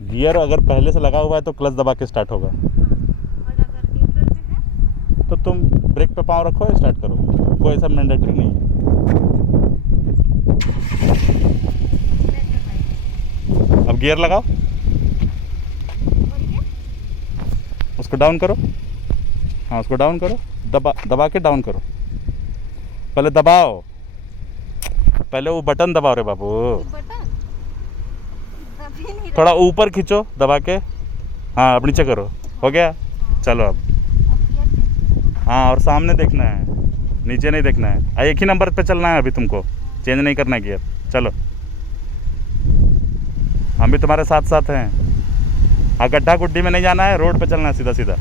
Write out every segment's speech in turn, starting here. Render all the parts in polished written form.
गियर अगर पहले से लगा हुआ है तो क्लच दबा के स्टार्ट होगा। और अगर न्यूट्रल पे है तो तुम ब्रेक पे पाँव रखो, स्टार्ट करो, कोई ऐसा मैंडेटरी नहीं है। अब गियर लगाओ, और ये उसको डाउन करो। हाँ, उसको डाउन करो, दबा के डाउन करो। पहले दबाओ, पहले वो बटन दबाओ रे बाबू। बटन दबी नहीं थोड़ा ऊपर खींचो दबा के। हाँ, अब नीचे करो। हो गया? चलो अब। अब गियर चेंज करो। हाँ, और सामने देखना है, नीचे नहीं देखना है। एक ही नंबर पे चलना है अभी तुमको, चेंज नहीं करना है गियर। चलो, हम भी तुम्हारे साथ साथ हैं। हाँ, गड्ढा गुड्डी में नहीं जाना है, रोड पे चलना है सीधा सीधा।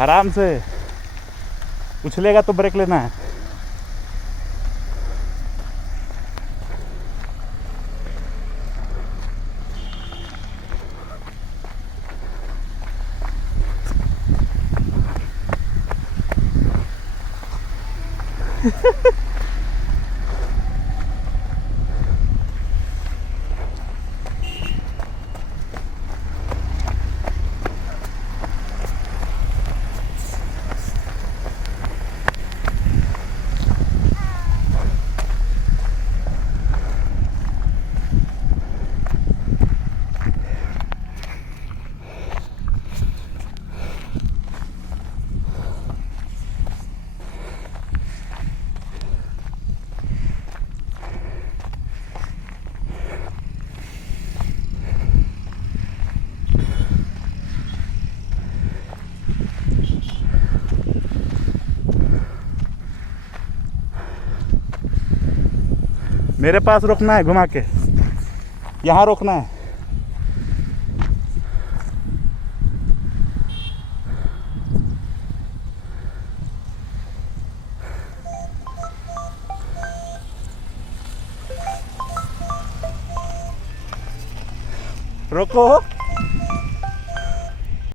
आराम से, उछलेगा तो ब्रेक लेना है। मेरे पास रोकना है, घुमा के यहाँ रोकना है। रोको।